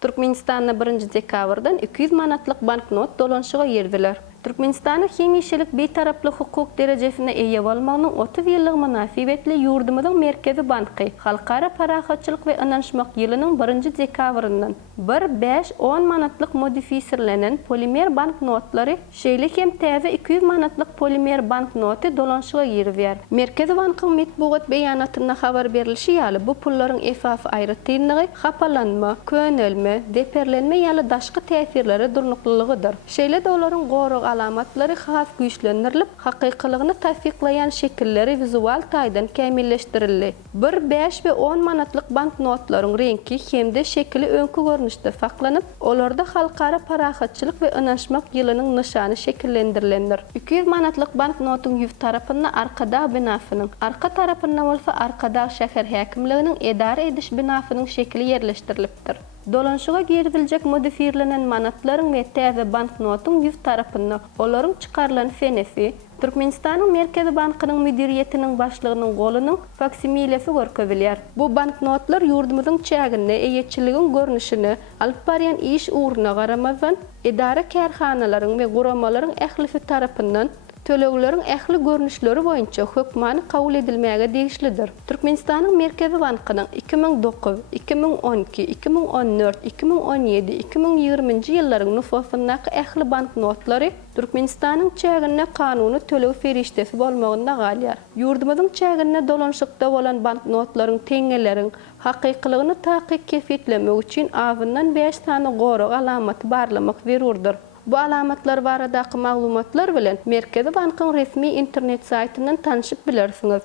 Türkmenistan'da 1 dekabrdan 200 manatlık banknot dolanışıga girdiler. Türkmenistan'ın hemişilik betaraplı hukuk derecesine eye bolmagynyň 30 ýyllyk münasibetli ýurdumyzyň merkezi banky halkara parahatçylyk we ynanşmak ýylynyň 1 dekabryndan 1-5-10 manatlyk modifisirlenen polimer banknotlary şeýle hem täze 200 manatlyk polimer banknoty dolanışyga girýär. Merkezi bankyň metbuat beýanatynda habar berilişi ýaly bu pullaryň esasy aýry tynlygy hapalanma, könelme, deperlenme ýaly daşky täsirleri durnuklygydyr. Şeýle de olaryň gorak alamatları has güýçlendirilip, hakykylygyny tasdiklayan şekilleri vizual taýdan kämilleşdirildi. 1-5 we 10 manatlyk banknotlaryň rengi hemde şekili öňkü görnüşde saklanyp, olarda halkara parahatçylyk we ynanşmak ýylynyň nyşany şekillendirilendir. 200 manatlyk banknotyň ýüz tarapynda arkada binasynyň, arka tarapynda bolsa arkada şäher häkimliginiň edara ediş binasynyň şekili ýerleşdirilipdir. Dolanışyga girdiljek modifirlenen manatlaryň we täze banknotyň ýüz tarapynda olaryň çykarlan fenesi Türkmenistanyň Merkezi Bankynyň müdiriýetiniň başlygynyň golunyň faksimilesi görkebilýär. Bu banknotlar ýurdumyzyň çäginde eýetçiligiň görnüşini alyp barýan iş uğruna garamazdan edara kärhanalaryň we guramalaryň ählisi tarapyndan töleglerin ähli görnüşleri boýunça hökmany kabul edilmäge degişlidir. Türkmenistanyň Merkezi Bankynyň 2009, 2012, 2014, 2017, 2020-nji ýyllaryň nüfusyndaky ähli banknotlary Türkmenistanyň çägine kanuny töleg ferişdesi bolmagynda galýar. Ýurdumyzyň çägine dolanşykda bolan banknotlaryň teňeleriň hakykylygyny takyk kefetlemek üçin awyndan 5 tane gorak alamaty barlamak zerurdur. Bu alamatlar baradaky maglumatlar bilen Merkezi Bankyň resmi internet saýtyndan tanyşyp bilersiňiz.